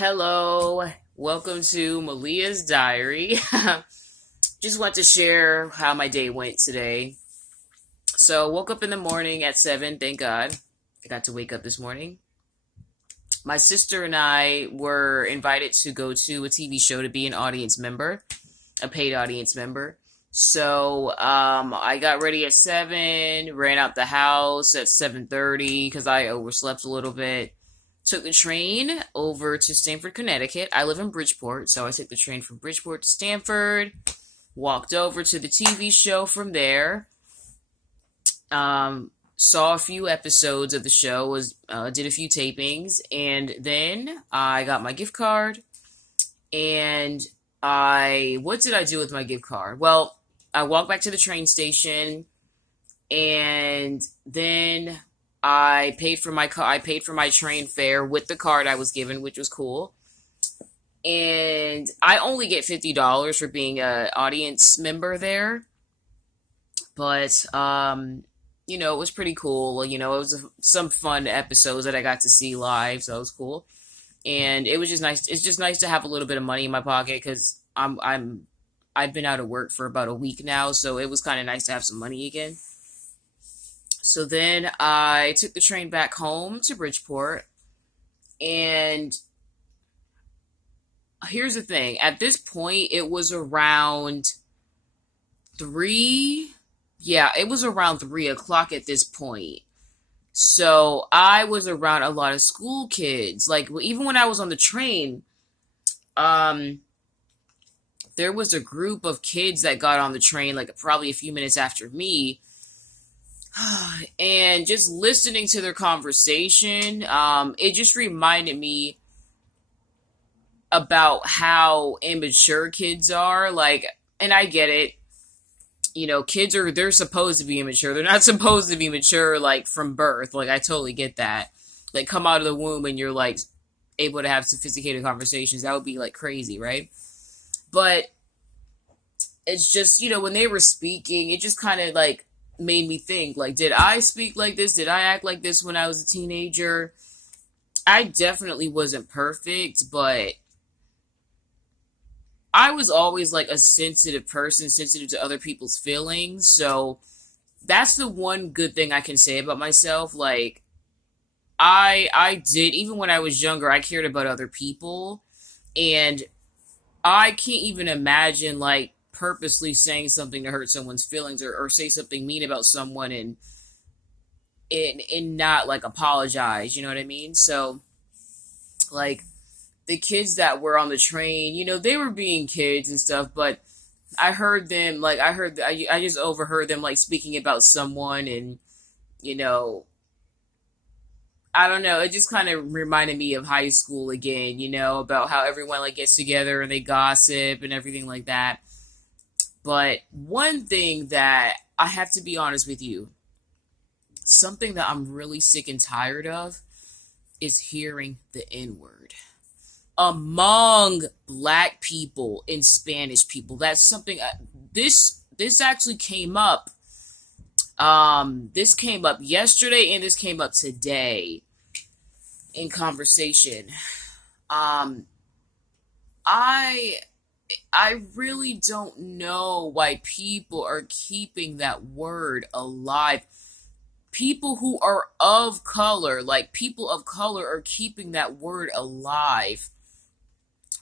Hello, welcome to Maleah's Diary. Just want to share how my day went today. So, woke up in the morning at 7, thank God. I got to wake up this morning. My sister and I were invited to go to a TV show to be an audience member, a paid audience member. So, I got ready at 7, ran out the house at 7:30 because I overslept a little bit. Took the train over to Stamford, Connecticut. I live in Bridgeport, so I took the train from Bridgeport to Stamford, walked over to the TV show from there, saw a few episodes of the show, did a few tapings, and then I got my gift card. And what did I do with my gift card? Well, I walked back to the train station, and then I paid for my train fare with the card I was given, which was cool. And I only get $50 for being an audience member there, but it was pretty cool. It was some fun episodes that I got to see live, so it was cool. And it was just nice. It's just nice to have a little bit of money in my pocket because I've been out of work for about a week now, so it was kind of nice to have some money again. So then I took the train back home to Bridgeport. And here's the thing. At this point, it was around 3. Yeah, it was around 3 o'clock at this point. So I was around a lot of school kids. Like, even when I was on the train, there was a group of kids that got on the train, like probably a few minutes after me. And just listening to their conversation, it just reminded me about how immature kids are. Like, and I get it. They're supposed to be immature. They're not supposed to be mature, like, from birth. Like, I totally get that. Like, come out of the womb and you're, like, able to have sophisticated conversations. That would be, like, crazy, right? But it's just, when they were speaking, it just kind of, like, made me think, like, did I speak like this? Did I act like this when I was a teenager? I definitely wasn't perfect, but I was always like a sensitive person, sensitive to other people's feelings. So that's the one good thing I can say about myself. Like, I did, even when I was younger, I cared about other people, and I can't even imagine, like, purposely saying something to hurt someone's feelings, or say something mean about someone and not, like, apologize. You know what I mean? So, like, the kids that were on the train, they were being kids and stuff, but I heard them, like, I just overheard them, like, speaking about someone, and, I don't know, it just kind of reminded me of high school again, about how everyone, like, gets together and they gossip and everything like that. But one thing that I have to be honest with you, something that I'm really sick and tired of is hearing the N word among Black people and Spanish people. That's something, this actually came up. This came up yesterday and this came up today in conversation. I really don't know why people are keeping that word alive. People who are of color, like, people of color, are keeping that word alive.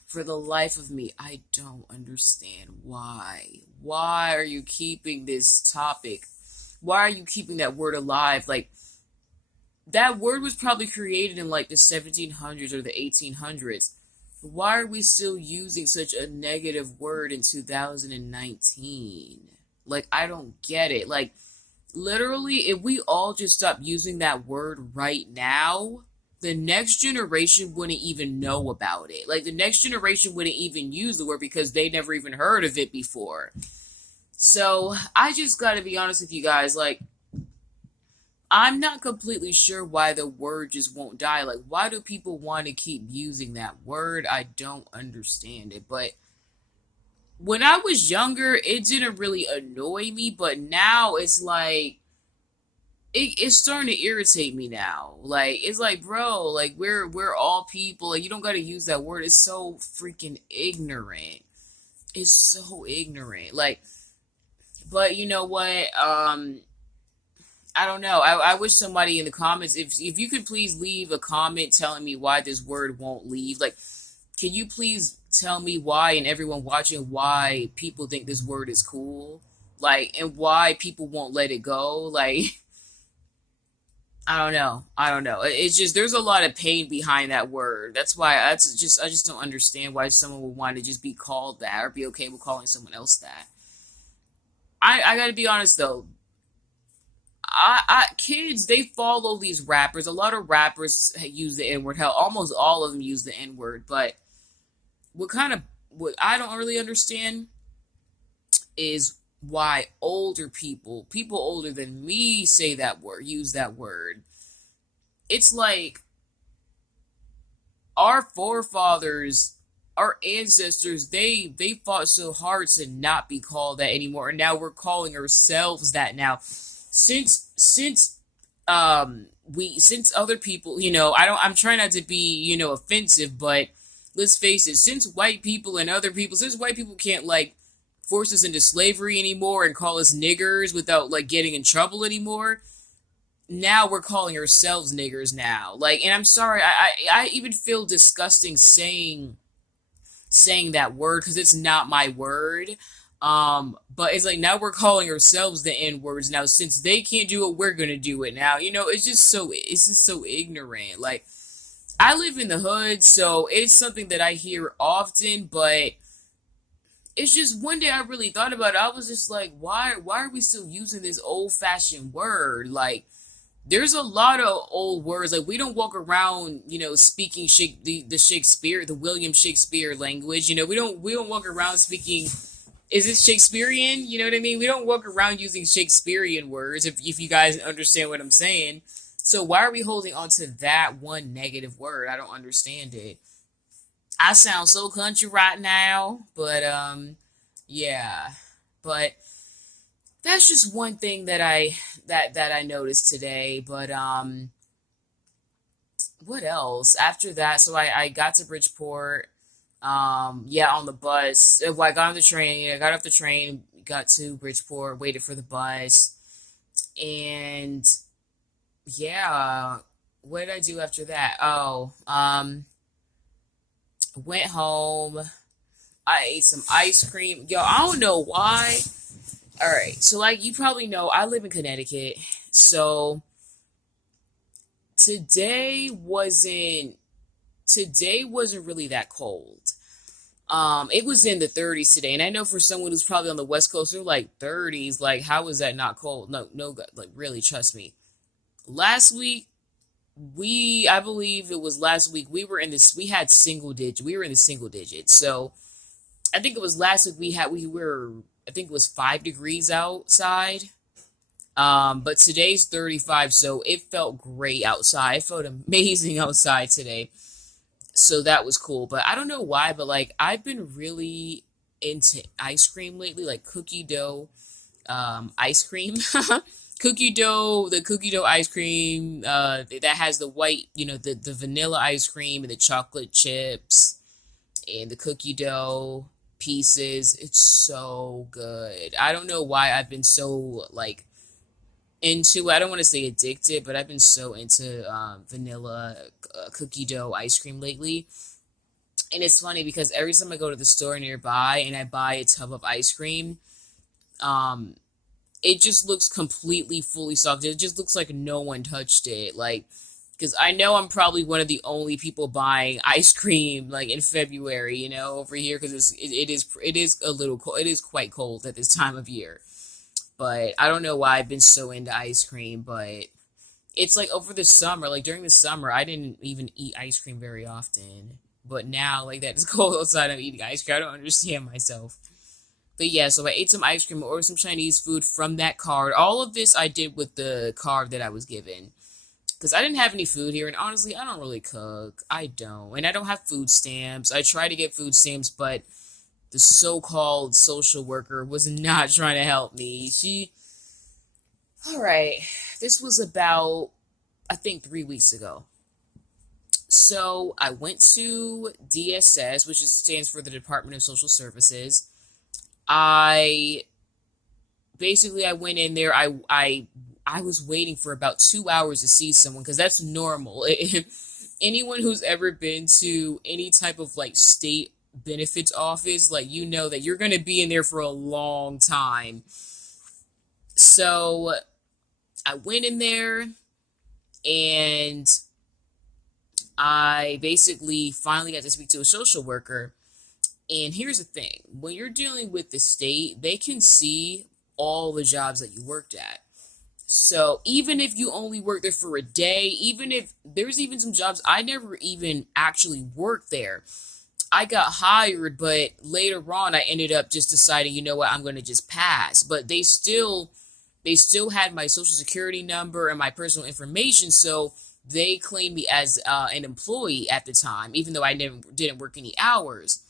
For the life of me, I don't understand why. Why are you keeping this topic? Why are you keeping that word alive? Like, that word was probably created in, like, the 1700s or the 1800s. Why are we still using such a negative word in 2019? Like, I don't get it. Like, literally, if we all just stop using that word right now, the next generation wouldn't even know about it. Like, the next generation wouldn't even use the word because they never even heard of it before. So, I just gotta be honest with you guys. Like, I'm not completely sure why the word just won't die. Like, why do people want to keep using that word? I don't understand it. But when I was younger, it didn't really annoy me. But now it's like, it's starting to irritate me now. Like it's like, bro, like we're all people. Like you don't got to use that word. It's so freaking ignorant. It's so ignorant. Like, but you know what? I don't know. I wish somebody in the comments, if you could please leave a comment telling me why this word won't leave. Like, can you please tell me why, and everyone watching, why people think this word is cool? Like, and why people won't let it go? Like, I don't know. I don't know. It's just there's a lot of pain behind that word. That's why I just don't understand why someone would want to just be called that or be okay with calling someone else that. I gotta be honest though. Kids, they follow these rappers. A lot of rappers use the N word. Hell, almost all of them use the N word. But what I don't really understand is why older people older than me, say that word, use that word. It's like our forefathers, our ancestors, they fought so hard to not be called that anymore, and now we're calling ourselves that now. Since other people, I'm trying not to be, offensive, but let's face it, since white people and other people, since white people can't like force us into slavery anymore and call us niggers without like getting in trouble anymore, now we're calling ourselves niggers now. Like, and I'm sorry, I even feel disgusting saying that word because it's not my word. But it's like now we're calling ourselves the N words now since they can't do it, we're gonna do it now. It's just so ignorant. Like I live in the hood, so it's something that I hear often, but it's just one day I really thought about it. I was just like, why are we still using this old fashioned word? Like there's a lot of old words. Like we don't walk around, speaking the Shakespeare, the William Shakespeare language. We don't walk around speaking. Is it Shakespearean? You know what I mean? We don't walk around using Shakespearean words. If you guys understand what I'm saying. So why are we holding on to that one negative word? I don't understand it. I sound so country right now, but yeah. But that's just one thing that I noticed today. But what else? After that, so I got to Bridgeport. Yeah, on the bus. Well, I got on the train. I got off the train, got to Bridgeport, waited for the bus, and yeah. What did I do after that? Oh, went home. I ate some ice cream. Yo, I don't know why. All right, so like you probably know, I live in Connecticut, so today wasn't today wasn't really that cold. It was in the 30s today, and I know for someone who's probably on the West Coast, they're like 30s. Like, how is that not cold? No, no, like really, trust me. Last week, I believe it was last week, we had single digit, we were in the single digits. So I think it was last week we were, I think it was 5 degrees outside. But today's 35, so it felt great outside. It felt amazing outside today. So that was cool. But I don't know why, but like I've been really into ice cream lately, like cookie dough ice cream. The cookie dough ice cream that has the white, the vanilla ice cream and the chocolate chips and the cookie dough pieces. It's so good. I don't know why I've been so like into, I don't want to say addicted, but I've been so into vanilla cookie dough ice cream lately. And it's funny because every time I go to the store nearby and I buy a tub of ice cream, um, it just looks completely fully soft. It just looks like no one touched it. Like, because I know I'm probably one of the only people buying ice cream like in February, over here because it is a little cold. It is quite cold at this time of year. But I don't know why I've been so into ice cream, but it's like over the summer, like during the summer, I didn't even eat ice cream very often. But now, like that it's cold outside, I'm eating ice cream. I don't understand myself. But yeah, so I ate some ice cream, or some Chinese food from that card. All of this I did with the card that I was given. Because I didn't have any food here, and honestly, I don't really cook. I don't. And I don't have food stamps. I tried to get food stamps, but the so-called social worker was not trying to help me. All right. This was about, I think, 3 weeks ago. So I went to DSS, which stands for the Department of Social Services. I I went in there. I was waiting for about 2 hours to see someone because that's normal. Anyone who's ever been to any type of like state benefits office, like you know that you're gonna be in there for a long time. So I went in there and I basically finally got to speak to a social worker. And here's the thing, when you're dealing with the state, they can see all the jobs that you worked at. So even if you only work there for a day, even if there's even some jobs I never even actually worked there. I got hired, but later on I ended up just deciding, you know what, I'm going to just pass. But they still had my social security number and my personal information, so they claimed me as an employee at the time, even though I never didn't work any hours.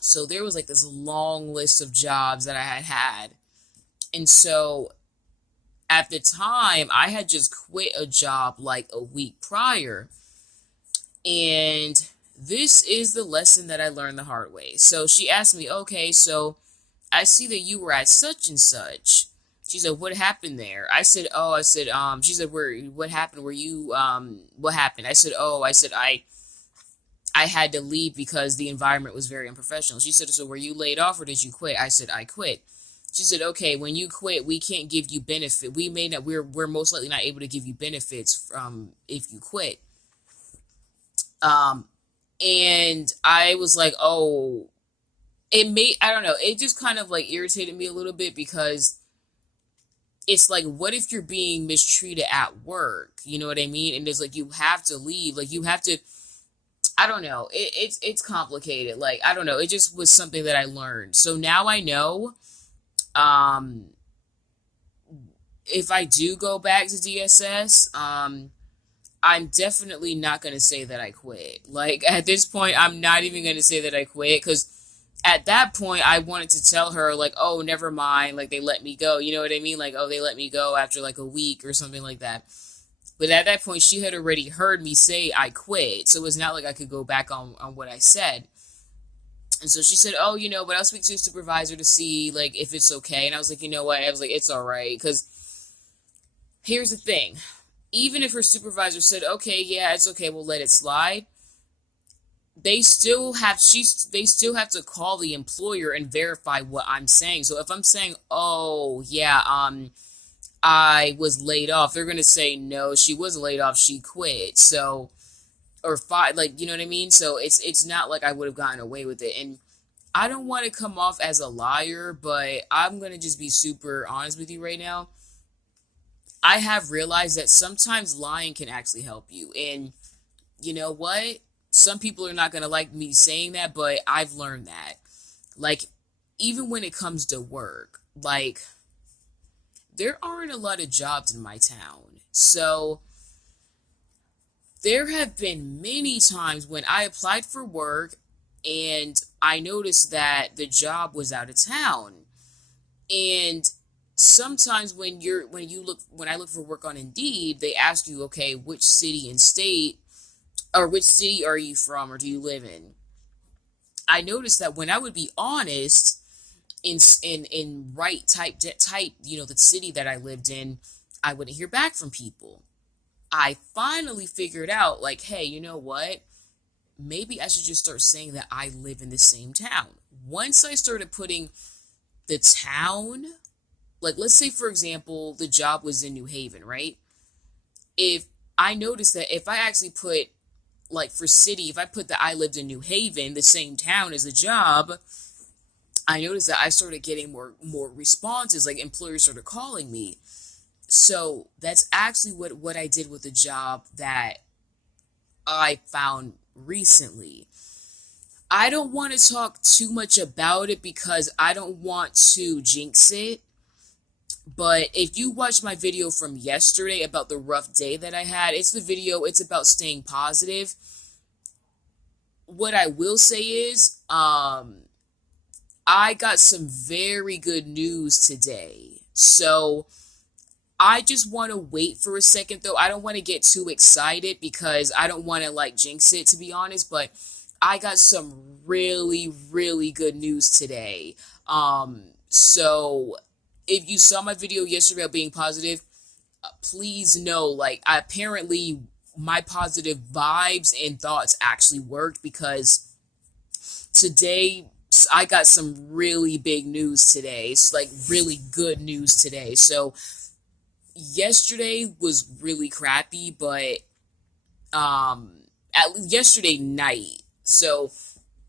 So there was like this long list of jobs that I had had. And so at the time, I had just quit a job like a week prior. And this is the lesson that I learned the hard way. So she asked me, okay, so I see that you were at such and such. She said, what happened there? She said, what happened? What happened? I had to leave because the environment was very unprofessional. She said, so were you laid off or did you quit? I said, I quit. She said, okay, when you quit, we can't give you benefit. We're most likely not able to give you benefits from if you quit. Um, and I was like, oh, I don't know, it just kind of like irritated me a little bit because it's like, what if you're being mistreated at work? You know what I mean? And it's like, you have to leave. Like, you have to, I don't know. It's complicated. Like, I don't know. It just was something that I learned. So now I know, um, if I do go back to DSS, I'm definitely not going to say that I quit. Like, at this point, I'm not even going to say that I quit because at that point, I wanted to tell her, like, oh, never mind. Like, they let me go. You know what I mean? Like, oh, they let me go after like a week or something like that. But at that point, she had already heard me say I quit. So it's not like I could go back on what I said. And so she said, oh, but I'll speak to your supervisor to see, like, if it's okay. And I was like, you know what? I was like, it's all right. Because here's the thing. Even if her supervisor said, okay, yeah, it's okay, we'll let it slide, they still have to call the employer and verify what I'm saying. So if I'm saying, oh yeah, I was laid off, they're gonna say no, she wasn't laid off, she quit. So, or five, like, you know what I mean? So it's not like I would have gotten away with it. And I don't want to come off as a liar, but I'm gonna just be super honest with you right now. I have realized that sometimes lying can actually help you. And you know what? Some people are not going to like me saying that, but I've learned that. Like, even when it comes to work, like, there aren't a lot of jobs in my town. So, there have been many times when I applied for work and I noticed that the job was out of town. And sometimes when I look for work on Indeed, they ask you, okay, which city and state or which city are you from or do you live in? I noticed that when I would be honest in right type, the city that I lived in, I wouldn't hear back from people. I finally figured out, like, hey, you know what? Maybe I should just start saying that I live in the same town. Once I started putting the town, like, let's say for example, the job was in New Haven, right? If I noticed that if I actually put, like, for city, if I put that I lived in New Haven, the same town as the job, I noticed that I started getting more responses, like employers started calling me. So that's actually what I did with the job that I found recently. I don't want to talk too much about it because I don't want to jinx it. But if you watch my video from yesterday about the rough day that I had, it's about staying positive. What I will say is, I got some very good news today. So I just want to wait for a second though. I don't want to get too excited because I don't want to like jinx it, to be honest, but I got some really, really good news today. So if you saw my video yesterday about being positive, please know, like, apparently my positive vibes and thoughts actually worked because today I got some really big news today. It's like really good news today. So yesterday was really crappy, but at least yesterday night. So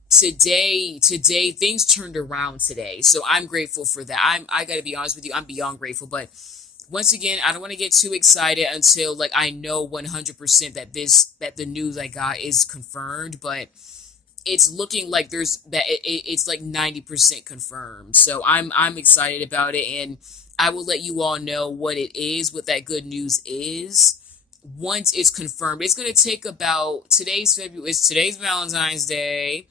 today things turned around today. So I'm grateful for that. I got to be honest with you, I'm beyond grateful, but once again, I don't want to get too excited until like I know 100% that the news I got is confirmed, but it's looking like it's like 90% confirmed. So I'm excited about it, and I will let you all know what it is, what that good news is once it's confirmed. It's going to take about today's Valentine's Day.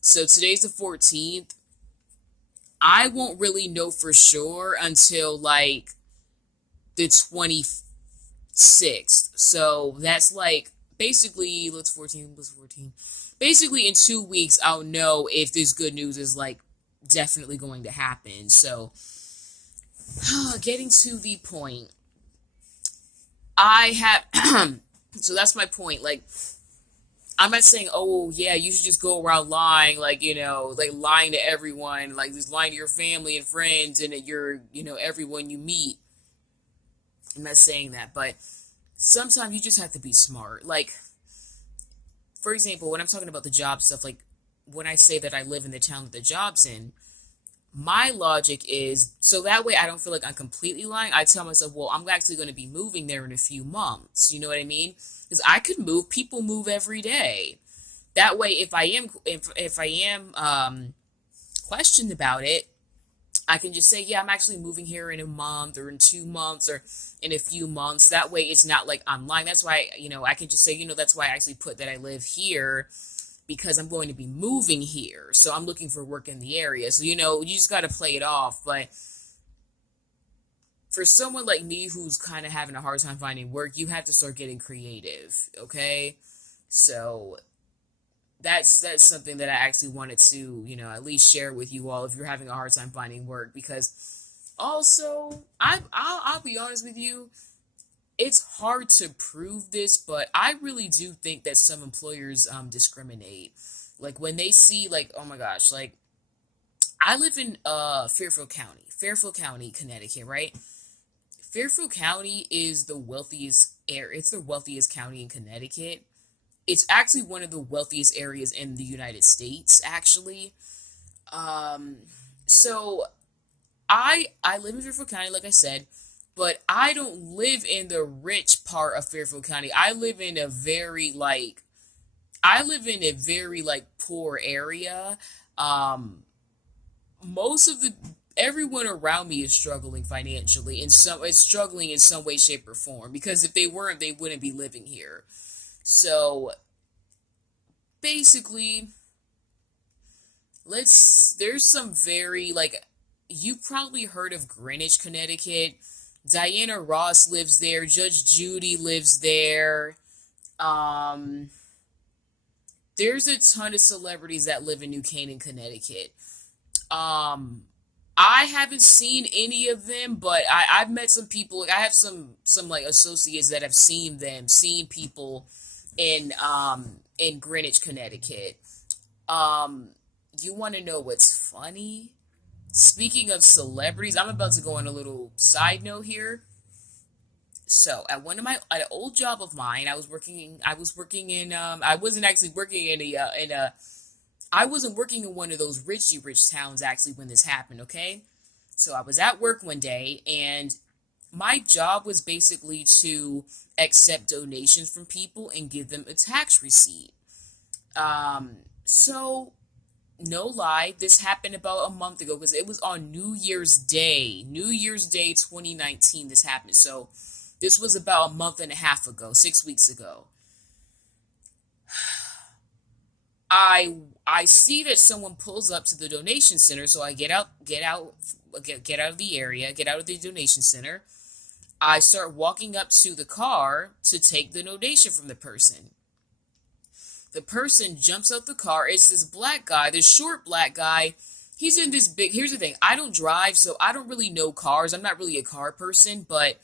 So today's the 14th. I won't really know for sure until like the 26th. So that's like basically, let's 14. Basically, in 2 weeks, I'll know if this good news is like definitely going to happen. So, getting to the point, I have, so that's my point. Like, I'm not saying, oh, yeah, you should just go around lying, like, like lying to everyone, like just lying to your family and friends and that everyone you meet. I'm not saying that, but sometimes you just have to be smart. Like, for example, when I'm talking about the job stuff, like when I say that I live in the town that the job's in, my logic is so that way I don't feel like I'm completely lying. I tell myself, well, I'm actually going to be moving there in a few months. You know what I mean? Because I could move. People move every day. That way, if I am questioned about it, I can just say, yeah, I'm actually moving here in a month or in 2 months or in a few months. That way it's not like I'm lying. That's why, I can just say, that's why I actually put that I live here because I'm going to be moving here. So I'm looking for work in the area. So, you just got to play it off. But for someone like me who's kind of having a hard time finding work, you have to start getting creative. Okay. So that's something that I actually wanted to, at least share with you all if you're having a hard time finding work. Because also, I'll be honest with you, it's hard to prove this, but I really do think that some employers discriminate. Like when they see, like, oh my gosh, like I live in Fairfield County, Connecticut, right? Fairfield County is the wealthiest area. It's the wealthiest county in Connecticut. It's actually one of the wealthiest areas in the United States, actually. Um, so I live in Fairfield County, like I said, but I don't live in the rich part of Fairfield County. I live in a very like poor area. Um, Most of the everyone around me is struggling financially, and some is struggling in some way, shape, or form. Because if they weren't, they wouldn't be living here. So basically, there's some very like you've probably heard of Greenwich, Connecticut. Diana Ross lives there. Judge Judy lives there. Um, there's a ton of celebrities that live in New Canaan, Connecticut. Um, I haven't seen any of them, but I've met some people. Like I have some like associates that have seen people in Greenwich, Connecticut. Um, you want to know what's funny? Speaking of celebrities, I'm about to go on a little side note here. So at an old job of mine, I was working in I wasn't actually working in a I wasn't working in one of those richy rich towns actually when this happened, okay? So I was at work one day and my job was basically to accept donations from people and give them a tax receipt. So no lie, this happened about a month ago because it was on New Year's Day 2019 this happened. So this was about a month and a half ago, 6 weeks ago. I see that someone pulls up to the donation center, so I get out of the area, get out of the donation center. I start walking up to the car to take the donation from the person. The person jumps out the car. It's this black guy, this short black guy. He's in this big. Here's the thing, I don't drive, so I don't really know cars. I'm not really a car person, but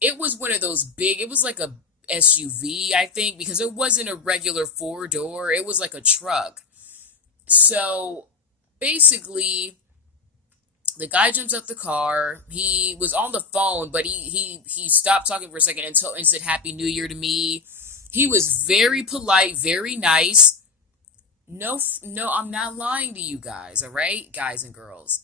it was one of those big, it was like a SUV, I think, because it wasn't a regular four door, it was like a truck. So basically, the guy jumps out the car. He was on the phone, but he stopped talking for a second and said Happy New Year to me. He was very polite, very nice. No, I'm not lying to you guys, all right, guys and girls.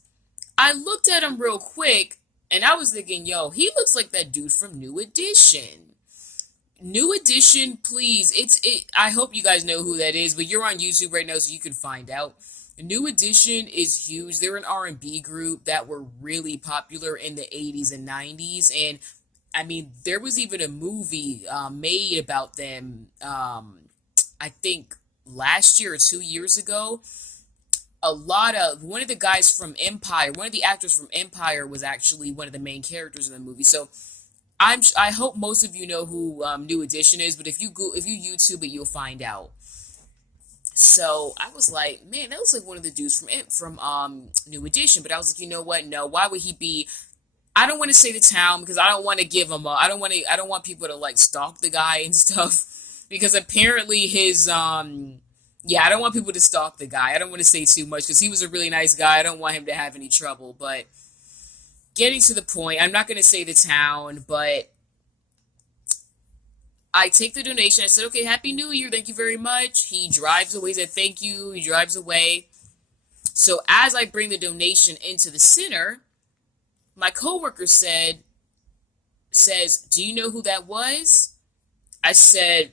I looked at him real quick, and I was thinking, yo, he looks like that dude from New Edition. New Edition, please. I hope you guys know who that is, but you're on YouTube right now, so you can find out. New Edition is huge. They're an R&B group that were really popular in the 80s and 90s, and I mean, there was even a movie made about them. I think last year or 2 years ago. One of the guys from Empire, one of the actors from Empire was actually one of the main characters in the movie. So I hope most of you know who New Edition is, but if you YouTube it, you'll find out. So I was like, man, that looks like one of the dudes from New Edition. But I was like, you know what? No, why would he be? I don't want to say the town because I don't want to give him I don't want people to like stalk the guy and stuff because apparently his yeah, I don't want people to stalk the guy. I don't want to say too much because he was a really nice guy. I don't want him to have any trouble. But getting to the point, I'm not going to say the town, but I take the donation. I said, okay, Happy New Year. Thank you very much. He drives away. He said, thank you. He drives away. So as I bring the donation into the center, my coworker says, do you know who that was? I said,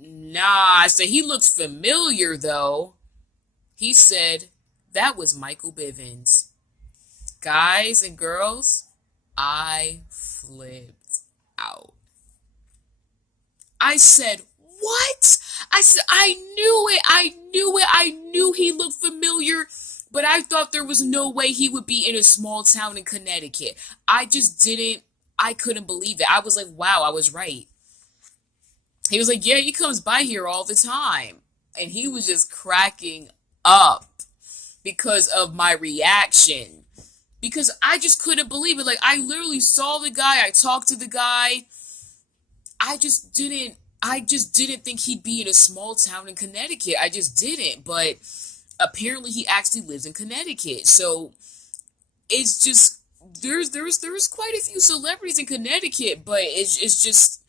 nah. I said, he looks familiar though. He said, that was Michael Bivins. Guys and girls, I flipped out. I said, what? I said, I knew it. I knew he looked familiar, but I thought there was no way he would be in a small town in Connecticut. I couldn't believe it. I was like, wow, I was right. He was like, yeah, he comes by here all the time. And he was just cracking up because of my reaction. Because I just couldn't believe it. Like, I literally saw the guy. I talked to the guy. I just didn't think he'd be in a small town in Connecticut. I just didn't. But apparently he actually lives in Connecticut. So it's just, there's quite a few celebrities in Connecticut, but it's just,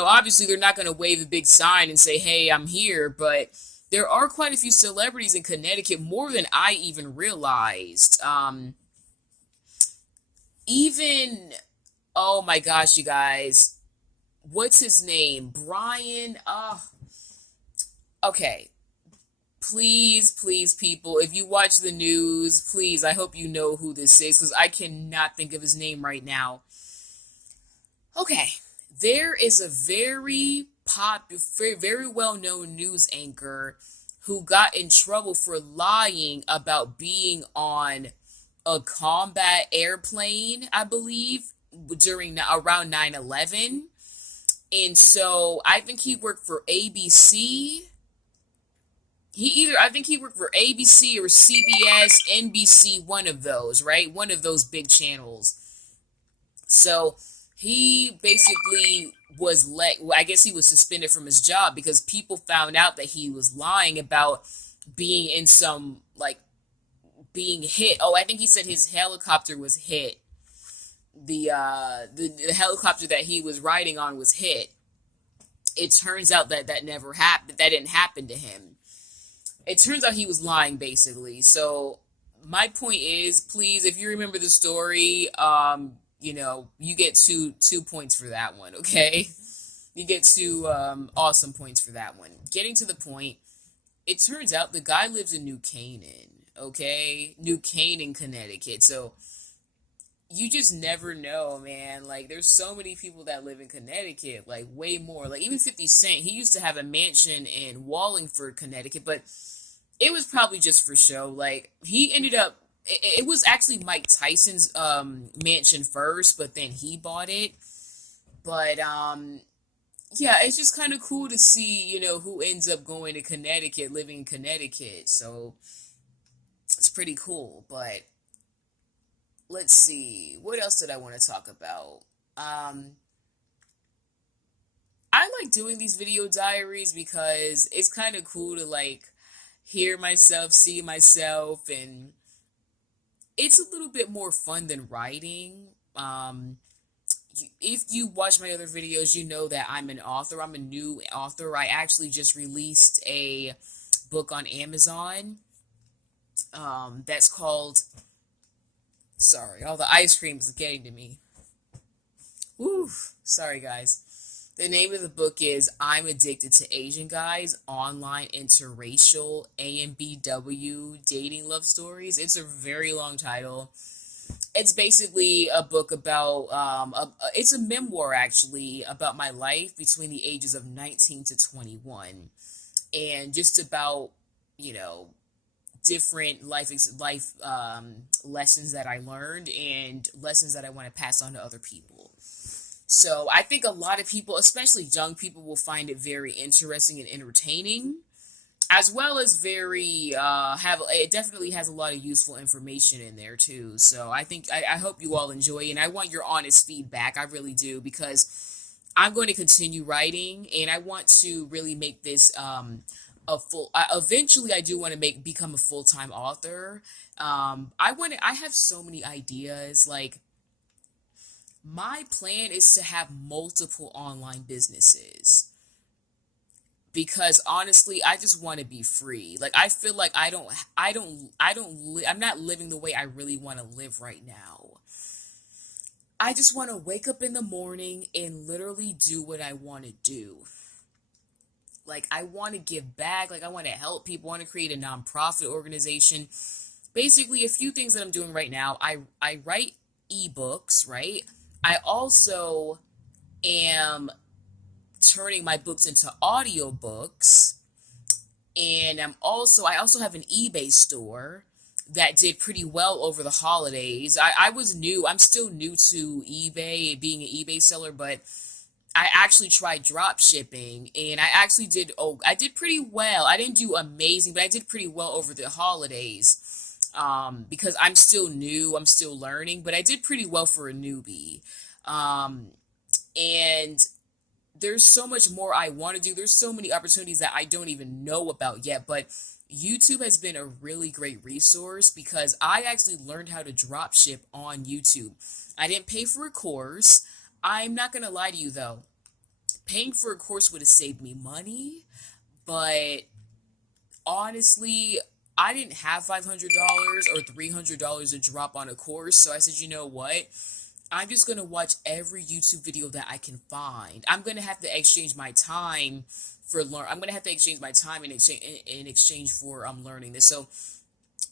obviously they're not going to wave a big sign and say, hey, I'm here, but there are quite a few celebrities in Connecticut, more than I even realized. Oh my gosh, you guys, what's his name? Brian, okay. Please, people, if you watch the news, please, I hope you know who this is, because I cannot think of his name right now. Okay, there is a very well-known news anchor who got in trouble for lying about being on a combat airplane, I believe, around 9/11. And so I think he worked for ABC. I think he worked for ABC or CBS, NBC, one of those, right? One of those big channels. So he basically I guess he was suspended from his job because people found out that he was lying about being in being hit. Oh, I think he said his helicopter was hit. The helicopter that he was riding on was hit. It turns out that never happened. That didn't happen to him. It turns out he was lying, basically. So my point is, please, if you remember the story, you get two points for that one, okay? You get two awesome points for that one. Getting to the point, it turns out the guy lives in New Canaan, okay? New Canaan, Connecticut. So you just never know, man. Like, there's so many people that live in Connecticut, like, way more. Like, even 50 Cent, he used to have a mansion in Wallingford, Connecticut, but it was probably just for show. Like, he ended up it was actually Mike Tyson's mansion first, but then he bought it. But yeah, it's just kind of cool to see, who ends up going to Connecticut, living in Connecticut. So it's pretty cool. But let's see, what else did I want to talk about? Um, I like doing these video diaries because it's kind of cool to like hear myself, see myself, and it's a little bit more fun than writing. If you watch my other videos, you know that I'm an author. I'm a new author. I actually just released a book on Amazon. That's called. Sorry, all the ice cream is getting to me. Woo! Sorry, guys. The name of the book is I'm Addicted to Asian Guys, Online Interracial AMBW Dating Love Stories. It's a very long title. It's basically a book about, it's a memoir actually, about my life between the ages of 19 to 21. And just about, you know, different lessons that I learned and lessons that I want to pass on to other people. So I think a lot of people, especially young people, will find it very interesting and entertaining, as well as very have it definitely has a lot of useful information in there too. So I hope you all enjoy it, and I want your honest feedback. I really do, because I'm going to continue writing, and I want to really make this a full. Eventually, I do want to become a full-time author. I have so many ideas. Like, my plan is to have multiple online businesses, because honestly, I just want to be free. Like, I feel like I'm not living the way I really want to live right now. I just want to wake up in the morning and literally do what I want to do. Like, I want to give back. Like, I want to help people. I want to create a nonprofit organization. Basically, a few things that I'm doing right now. I write ebooks, right? I also am turning my books into audiobooks, and I also have an eBay store that did pretty well over the holidays. I was new. I'm still new to eBay, being an eBay seller, but I actually tried drop shipping, and I did pretty well. I didn't do amazing, but I did pretty well over the holidays. Because I'm still new, I'm still learning, but I did pretty well for a newbie. Um, and there's so much more I want to do. There's so many opportunities that I don't even know about yet, but YouTube has been a really great resource because I actually learned how to drop ship on YouTube. I didn't pay for a course. I'm not going to lie to you though. Paying for a course would have saved me money, but honestly, I didn't have $500 or $300 to drop on a course, so I said, you know what? I'm just going to watch every YouTube video that I can find. I'm going to have to exchange my time I'm going to have to exchange my time in exchange for learning this. So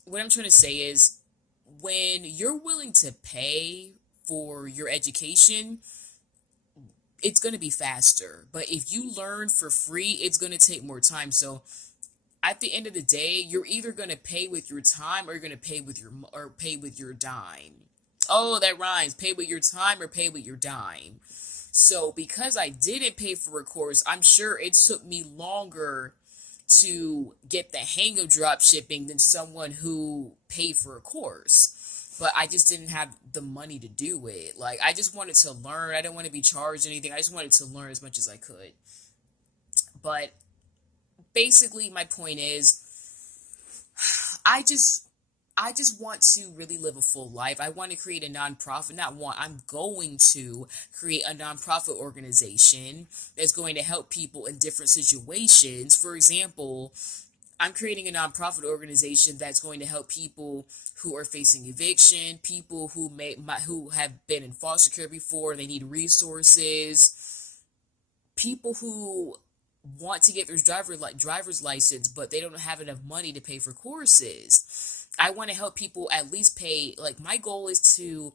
what I'm trying to say is, when you're willing to pay for your education, it's going to be faster. But if you learn for free, it's going to take more time. So at the end of the day, you're either going to pay with your time, or you're going to pay with your dime. Oh, that rhymes. Pay with your time or pay with your dime. So because I didn't pay for a course, I'm sure it took me longer to get the hang of drop shipping than someone who paid for a course. But I just didn't have the money to do it. Like, I just wanted to learn. I didn't want to be charged anything. I just wanted to learn as much as I could. But basically, my point is, I just want to really live a full life. I want to create a nonprofit. I'm going to create a nonprofit organization that's going to help people in different situations. For example, I'm creating a nonprofit organization that's going to help people who are facing eviction, people who have been in foster care before, they need resources, people who want to get their driver's license, but they don't have enough money to pay for courses. I want to help people at least pay, like, my goal is to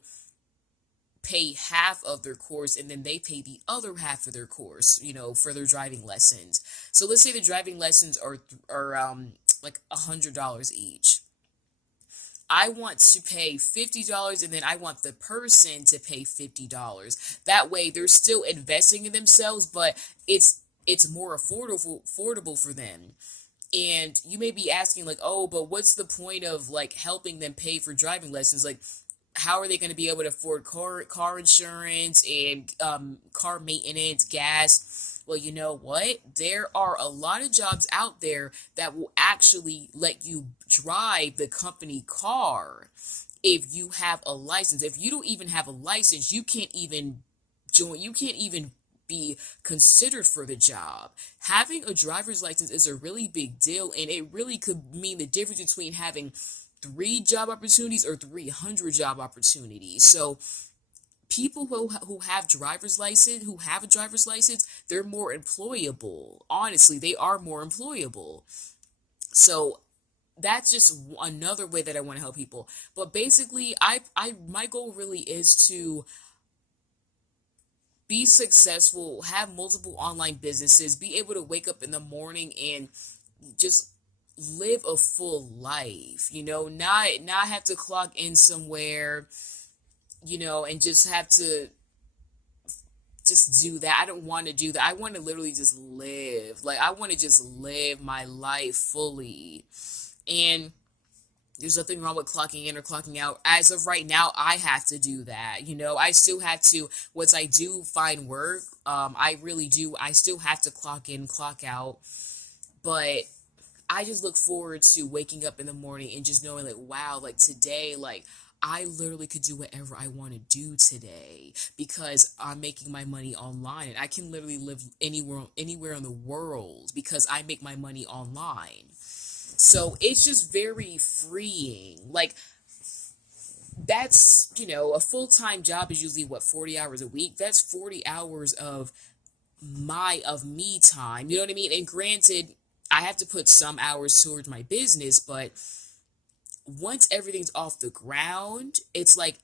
pay half of their course, and then they pay the other half of their course, for their driving lessons. So let's say the driving lessons are like $100 each. I want to pay $50 and then I want the person to pay $50. That way they're still investing in themselves, but it's more affordable for them. And you may be asking like, oh, but what's the point of like helping them pay for driving lessons? Like, how are they going to be able to afford car insurance and car maintenance, gas? Well, you know what? There are a lot of jobs out there that will actually let you drive the company car if you have a license. If you don't even have a license, you can't even join. You can't even be considered for the job. Having a driver's license is a really big deal, and it really could mean the difference between having three job opportunities or 300 job opportunities. So people who have a driver's license, they're more employable. Honestly, they are more employable. So that's just another way that I want to help people. But basically, I my goal really is to be successful, have multiple online businesses, be able to wake up in the morning and just live a full life, not have to clock in somewhere, and just have to just do that. I don't want to do that. I want to literally just live. Like, I want to just live my life fully. And there's nothing wrong with clocking in or clocking out. As of right now, I have to do that. I still have to, once I do find work, I really do. I still have to clock in, clock out. But I just look forward to waking up in the morning and just knowing like, wow, like today, like I literally could do whatever I want to do today because I'm making my money online and I can literally live anywhere in the world because I make my money online. So it's just very freeing. Like that's, a full-time job is usually what, 40 hours a week. That's 40 hours of me time. You know what I mean? And granted, I have to put some hours towards my business, but once everything's off the ground, it's like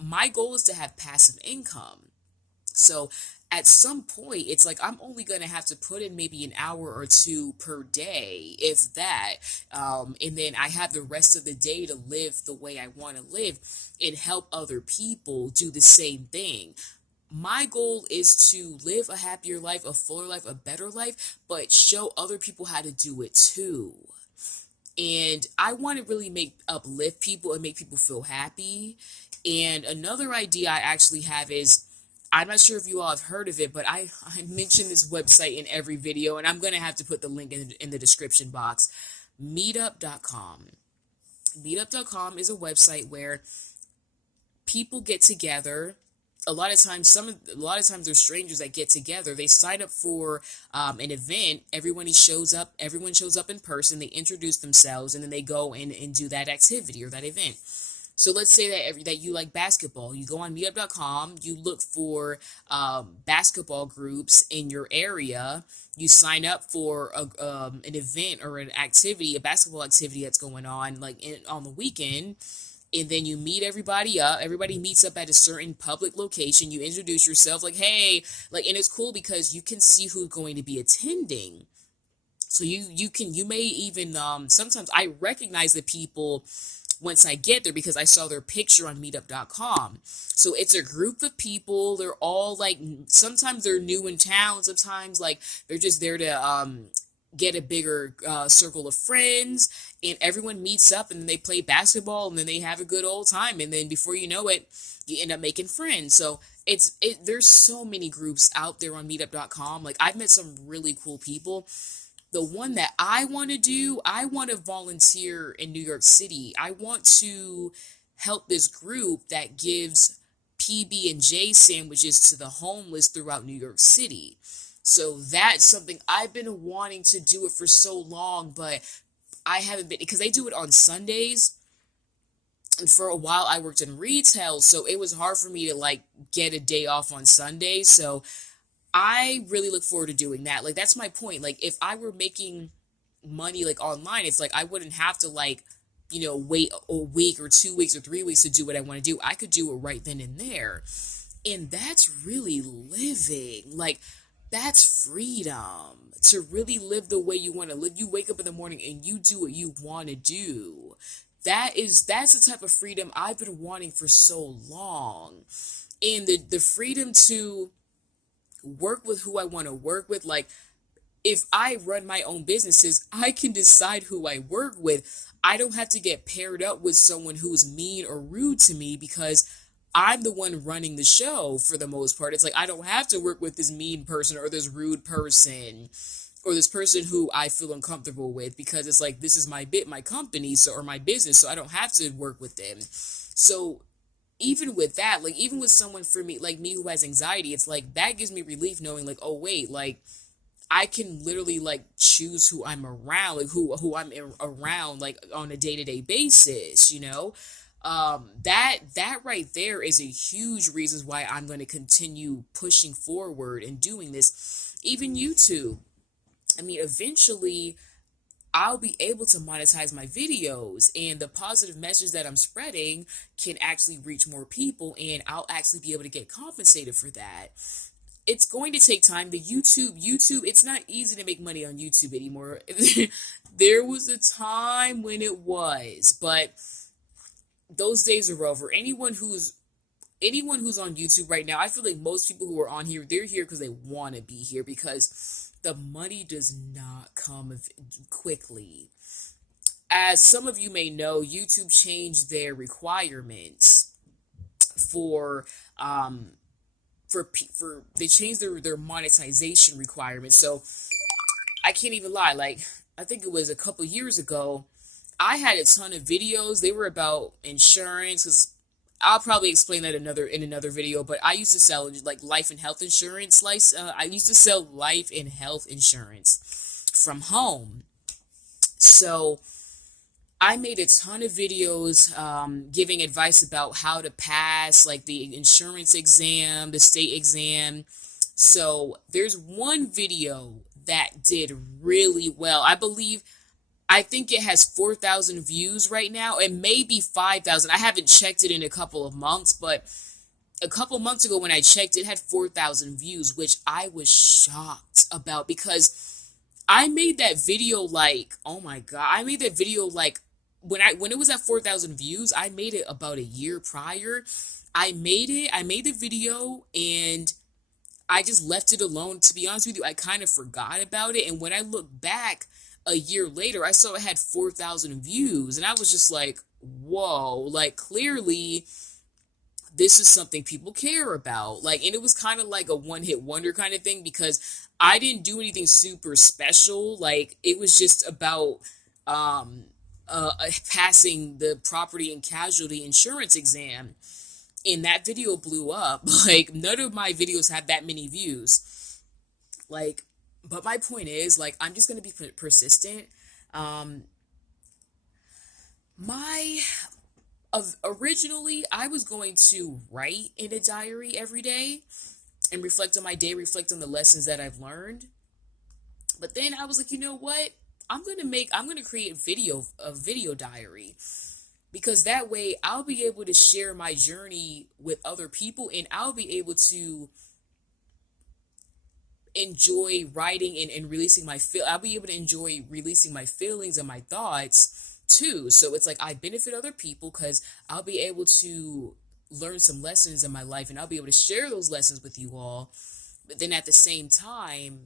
my goal is to have passive income. So at some point, it's like I'm only going to have to put in maybe an hour or two per day, if that. And then I have the rest of the day to live the way I want to live and help other people do the same thing. My goal is to live a happier life, a fuller life, a better life, but show other people how to do it too. And I want to really uplift people and make people feel happy. And another idea I actually have is, I'm not sure if you all have heard of it, but I mention this website in every video, and I'm going to have to put the link in the description box. Meetup.com. Meetup.com is a website where people get together. A lot of times there's strangers that get together. They sign up for an event. Everyone shows up in person. They introduce themselves, and then they go in and do that activity or that event. So let's say that you like basketball. You go on meetup.com, you look for basketball groups in your area. You sign up for an event or an activity, a basketball activity that's going on on the weekend. And then you meet everybody up. Everybody meets up at a certain public location. You introduce yourself like, hey, and it's cool because you can see who's going to be attending. So you may even, sometimes I recognize the people once I get there because I saw their picture on meetup.com. So it's a group of people. They're all sometimes they're new in town. Sometimes they're just there to, get a bigger circle of friends, and everyone meets up and they play basketball and then they have a good old time, and then before you know it, you end up making friends. So there's so many groups out there on meetup.com. I've met some really cool people. The one that I want to do, I want to volunteer in New York City. I want to help this group that gives PB&J sandwiches to the homeless throughout New York City. So that's something I've been wanting to do it for so long, but I haven't been, because they do it on Sundays. And for a while I worked in retail, so it was hard for me to get a day off on Sundays. So I really look forward to doing that. That's my point. If I were making money online, it's I wouldn't have to wait a week or 2 weeks or 3 weeks to do what I want to do. I could do it right then and there. And that's really living. That's freedom to really live the way you want to live. You wake up in the morning and you do what you want to do. that's the type of freedom I've been wanting for so long. And the freedom to work with who I want to work with, like if I run my own businesses, I can decide who I work with. I don't have to get paired up with someone who's mean or rude to me because I'm the one running the show for the most part. It's like I don't have to work with this mean person or this rude person or this person who I feel uncomfortable with, because it's like this is my company, so or my business, so I don't have to work with them. So even with that, like even with someone for me like me who has anxiety, it's like that gives me relief knowing like, oh wait, like I can literally like choose who I'm around, like who I'm around, like on a day-to-day basis, you know. That right there is a huge reason why I'm going to continue pushing forward and doing this. Even YouTube, I mean, eventually I'll be able to monetize my videos, and the positive message that I'm spreading can actually reach more people, and I'll actually be able to get compensated for that. It's going to take time. The YouTube, it's not easy to make money on YouTube anymore. There was a time when it was, but those days are over. Anyone who's on YouTube right now, I feel like most people who are on here, they're here because they want to be here, because the money does not come quickly. As some of you may know, YouTube changed their requirements for they changed their monetization requirements. So I can't even lie, like I think it was a couple years ago, I had a ton of videos. They were about insurance, because I'll probably explain that in another video. But I used to sell like life and health insurance. I used to sell life and health insurance from home. So I made a ton of videos giving advice about how to pass like the insurance exam, the state exam. So there's one video that did really well. I think it has 4,000 views right now, and maybe 5,000. I haven't checked it in a couple of months, but a couple months ago when I checked, it had 4,000 views, which I was shocked about, because I made that video like, oh my God, I made that video like when it was at 4,000 views, I made it about a year prior. I made the video, and I just left it alone. To be honest with you, I kind of forgot about it. And when I look back a year later, I saw it had 4,000 views, and I was just like, whoa, like clearly this is something people care about. Like, and it was kind of like a one-hit wonder kind of thing, because I didn't do anything super special. Like, it was just about passing the property and casualty insurance exam, and that video blew up. Like, none of my videos had that many views. Like, but my point is, like, I'm just gonna be persistent. Um, my Originally, I was going to write in a diary every day and reflect on my day, reflect on the lessons that I've learned. But then I was like, you know what? I'm gonna create a video diary, because that way I'll be able to share my journey with other people, and I'll be able to enjoy writing and releasing I'll be able to enjoy releasing my feelings and my thoughts too. So it's like I benefit other people, because I'll be able to learn some lessons in my life, and I'll be able to share those lessons with you all. But then at the same time,